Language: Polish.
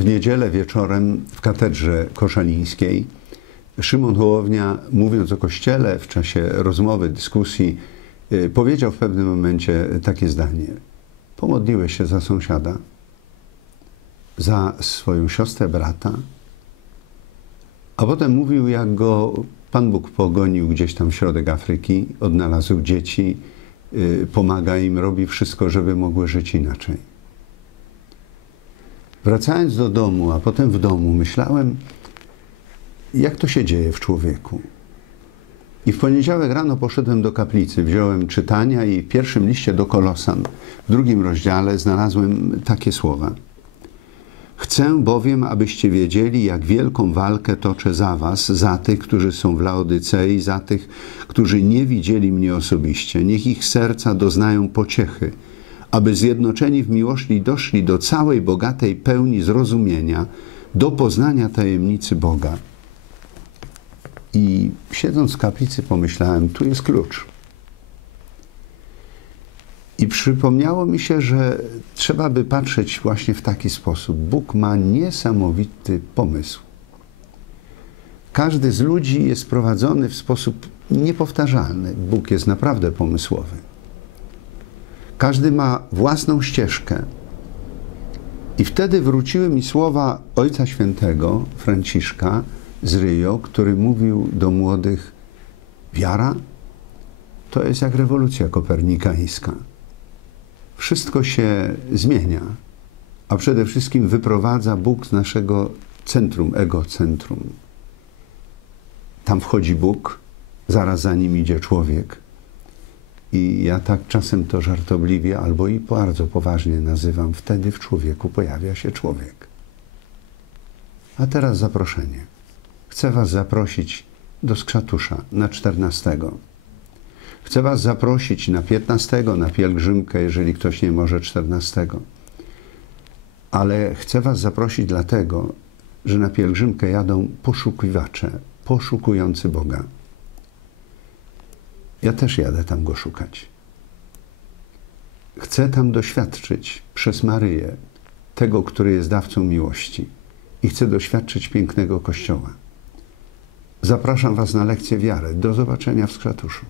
W niedzielę wieczorem w katedrze koszalińskiej Szymon Hołownia, mówiąc o Kościele w czasie rozmowy, dyskusji, y, powiedział w pewnym momencie takie zdanie. Pomodliłeś się za sąsiada, za swoją siostrę, brata, a potem mówił, jak go Pan Bóg pogonił gdzieś tam w środek Afryki, odnalazł dzieci, y, pomaga im, robi wszystko, żeby mogły żyć inaczej. Wracając do domu, a potem w domu, myślałem, jak to się dzieje w człowieku. I w poniedziałek rano poszedłem do kaplicy, wziąłem czytania i w pierwszym liście do Kolosan, w drugim rozdziale znalazłem takie słowa. Chcę bowiem, abyście wiedzieli, jak wielką walkę toczę za was, za tych, którzy są w Laodycei, za tych, którzy nie widzieli mnie osobiście. Niech ich serca doznają pociechy, aby zjednoczeni w miłości doszli do całej bogatej pełni zrozumienia, do poznania tajemnicy Boga. I siedząc w kaplicy pomyślałem, tu jest klucz. I przypomniało mi się, że trzeba by patrzeć właśnie w taki sposób. Bóg ma niesamowity pomysł. Każdy z ludzi jest prowadzony w sposób niepowtarzalny. Bóg jest naprawdę pomysłowy. Każdy ma własną ścieżkę. I wtedy wróciły mi słowa Ojca Świętego Franciszka z Rio, który mówił do młodych: Wiara to jest jak rewolucja kopernikańska wszystko się zmienia, a przede wszystkim wyprowadza Bóg z naszego centrum, egocentrum. Tam wchodzi Bóg, zaraz za nim idzie człowiek. I ja tak czasem to żartobliwie albo i bardzo poważnie nazywam, wtedy w człowieku pojawia się człowiek. A teraz zaproszenie. Chcę Was zaprosić do Skrzatusza na 14. Chcę Was zaprosić na 15, na pielgrzymkę, jeżeli ktoś nie może 14. Ale chcę Was zaprosić dlatego, że na pielgrzymkę jadą poszukiwacze, poszukujący Boga. Ja też jadę tam go szukać. Chcę tam doświadczyć przez Maryję tego, który jest dawcą miłości i chcę doświadczyć pięknego Kościoła. Zapraszam Was na lekcję wiary. Do zobaczenia w Skratuszu.